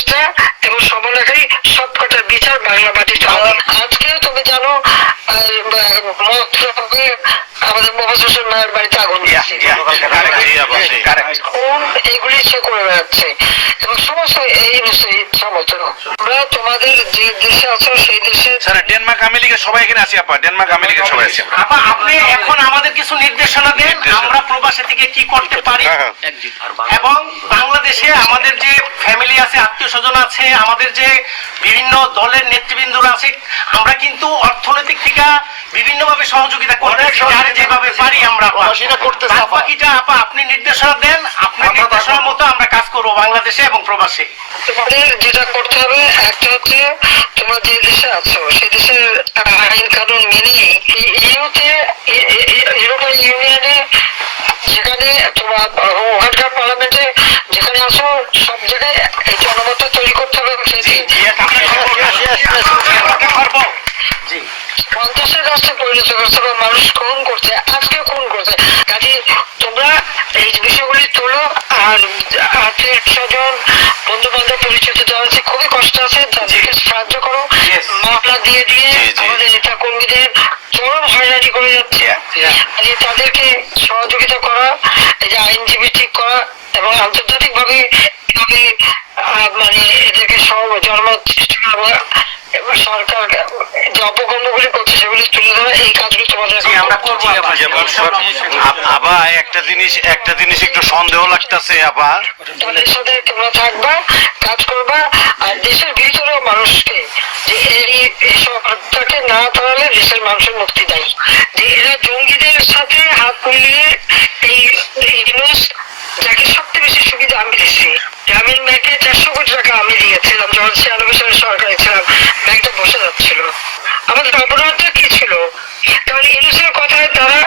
উপদেষ্টা এবং সমন্বয়কারী সবকটা বিচার বাংলা মাটিতে হবে। আজকেও তুমি জানো আমাদের মোহাম্মদ হোসেন নায়ের বাড়িতে আগুন এইগুলি সে করে বেড়াচ্ছে। এবং সমস্ত এই বিষয়ে সমর্থন আমরা তোমাদের যে দেশে আছো সেই দেশে স্যার ডেনমার্ক আমেরিকা সবাই এখানে আছি আপা। ডেনমার্ক আমেরিকা সবাই আছি আপা আপনি এখন আমাদের কিছু নির্দেশনা দেন আমরা প্রবাসী থেকে কি করতে পারি। হ্যাঁ, হ্যাঁ। এবং বাংলাদেশে আমাদের যে ফ্যামিলি আছে আত্মীয় স্বজন আছে আমাদের যে বিভিন্ন দলের নেতৃবৃন্দরা আছে আমরা কিন্তু অর্থনৈতিক থেকে বিভিন্ন ভাবে সহযোগিতা করতে যার যেভাবে পারি আমরা। বাকিটা আপা আপনি নির্দেশনা দেন আপনার নির্দেশনা মতো আমরা বাংলাদেশে এবং প্রবাসে। তোমাদের যেটা করতে হবে একটা হচ্ছে তোমরা যে দেশে আছো সেই দেশের আইন কানুন মেনে ইউতে ইউরোপিয়ান ইউনিয়নে যেখানে তোমার ওখানকার পার্লামেন্টে যেখানে আছো সব জায়গায় এই জনমতটা তৈরি করতে হবে পঞ্চাশের রাষ্ট্রে পরিণত করছে বা মানুষ খুন করছে আজকে খুন করছে। কাজে তোমরা এই বিষয়গুলি তোলো আর আত্মীয় স্বজন বন্ধু বান্ধব পরিচিত যারা আছে খুবই কষ্ট আছে তাদেরকে সাহায্য করো মামলা দিয়ে দিয়ে জি, জি। আমাদের নেতা কর্মীদের চরম হয়রানি করে যাচ্ছে Yeah. তাদেরকে সহযোগিতা করা এই যে আইনজীবী ঠিক করা এবং আন্তর্জাতিক ভাবে মানে এদেরকে সব জন্ম সরকার যে অপকর্মগুলি করছে সেগুলি তুলে ধরা এই কাজগুলি তোমাদের জি, আমরা করব আপা। যেমন স্যার, আপ- আবা একটা জিনিস একটা জিনিস একটু সন্দেহ লাগতেছে আপা তাদের সাথে তোমরা থাকবা কাজ করবা আর দেশের ভিতরেও মানুষকে যে এই এই সরকারটাকে না তাড়ালে দেশের মানুষের মুক্তি দেয়। যে এরা জঙ্গিদের সাথে হাত মিলিয়ে এই এই যাকে সবচেয়ে বেশি সুবিধা আমি দিচ্ছি গ্রামীণ ব্যাংকে চারশো কোটি টাকা আমি দিয়েছিলাম যখন ছিয়ানব্বই সালে সরকারে ছিলাম ব্যাংকটা বসে যাচ্ছিল আমাদের অপরাধটা কি ছিল তাহলে ইউনুসের কথায় তারা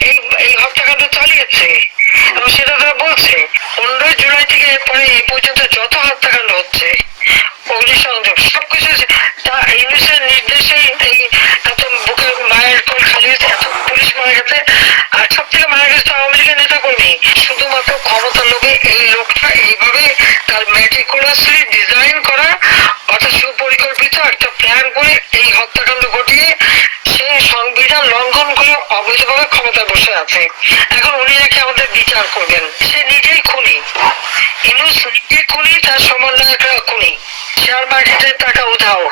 এই এই হত্যাকাণ্ড চালিয়েছে। এবং সেটা তারা বলছে, পনেরোই জুলাই থেকে এরপরে এই পর্যন্ত যত হত্যাকাণ্ড হচ্ছে অগ্নিসংযোগ, সবকিছু ইউনুসের নির্দেশেই এই এত বুকের মায়ের কোল খালি এত পুলিশ মারা গেছে। আর সব থেকে মারা গেছে আওয়ামী লীগের নেতা কর্মী শুধুমাত্র ক্ষমতার লোভে এই লোকটা এইভাবে তার মেটিকুলাসলি ডিজাইন করা, অর্থাৎ সুপরিকল্পিত একটা প্ল্যান করে এই হত্যাকাণ্ড ঘটিয়ে সে সংবিধান লঙ্ঘন করে অবৈধভাবে ক্ষমতায় বসে আছে। এখন উনি নাকি আমাদের বিচার করবেন। সে নিজেই খুনি। ইনুস নিজে খুনি, তার সমন্বয়করা খুনি। শেয়ার মার্কেটের টাকা উধাও।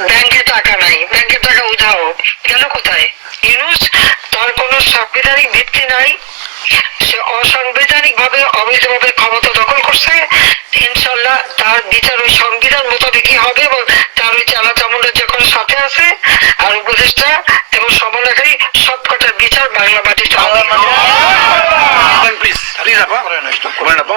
ব্যাংকে টাকা নাই। ব্যাংকের টাকা উধাও। গেল কোথায়? ইনুস তার কোনো সাংবিধানিক ভিত্তি নাই। সে অসাংবিধানিক ভাবে অবৈধভাবে ক্ষমতা দখল করছে। ইনশাল্লাহ তার বিচার ওই সংবিধান মোতাবেকই হবে এবং তার ওই চালা চামুন্ডার যে কোনো সাথে আছে, আর উপদেষ্টা এবং সমন্বয়কারী সবকটার বিচার বাংলা মাটিতে হবে প্লিজ প্লিজ আপা করেন আপা